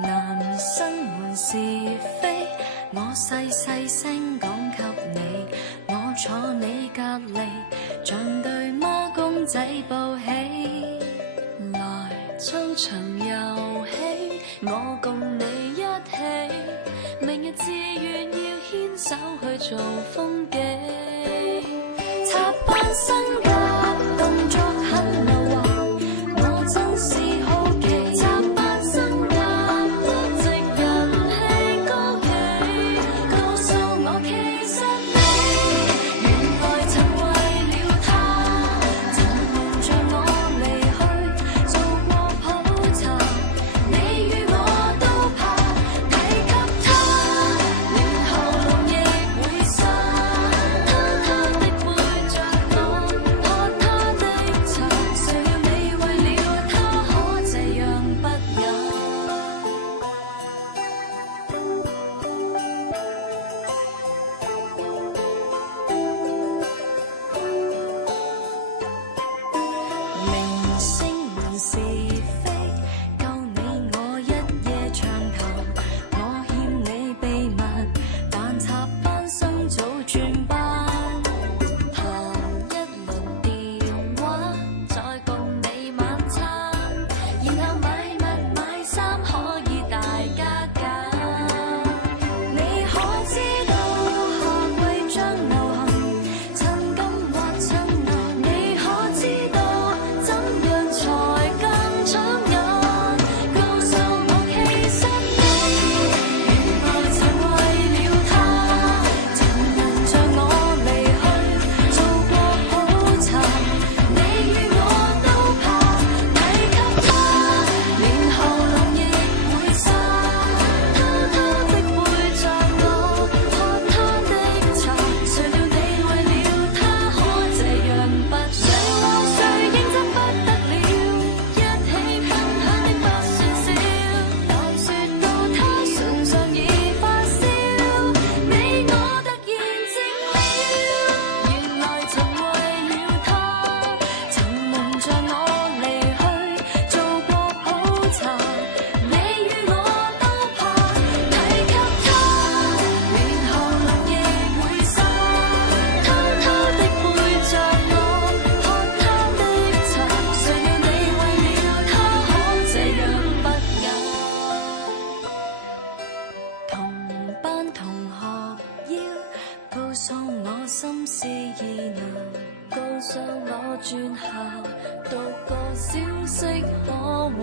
男生們是非，我細細聲講給你，我坐你隔離，像對孖公仔抱起，來操場遊戲，我共你一起，明日志願要牽手去做風紀，插班生嘅動作很流滑，我真是好奇，插班生嘅一直人氣高企，告訴我其實你原來曾為了他，曾瞞着我離去做過普查，你與我都怕提及他，連喉嚨亦會沙，偷偷的背着我喝他的茶，誰料你為了他可這樣不雅。明星們是非，夠你我一夜長談，我欠你秘密，但插班生早轉班，談一輪電話，再共你晚餐，然後買物買衫可以大家揀。你可知道夏季將流行襯金或襯藍？你可知道怎樣才更搶眼？告訴我其實你原來曾為了他，曾瞞着我離去做過普查，你與我都怕提及他，連喉嚨亦會沙，偷偷的背着我喝他的茶，誰料你為了他可這樣不雅。誰和誰認真不得了，一起分享的不算少，但說到他唇上已發燒，你我突然靜了，原來曾為了他，曾瞞着我離去做過普查，你與我都怕提及他，連喉嚨亦會沙，偷偷的背着我喝他的茶，誰料你為了他可這樣不雅。同班同學要告訴我心事意能，告訴我轉校讀個消息可會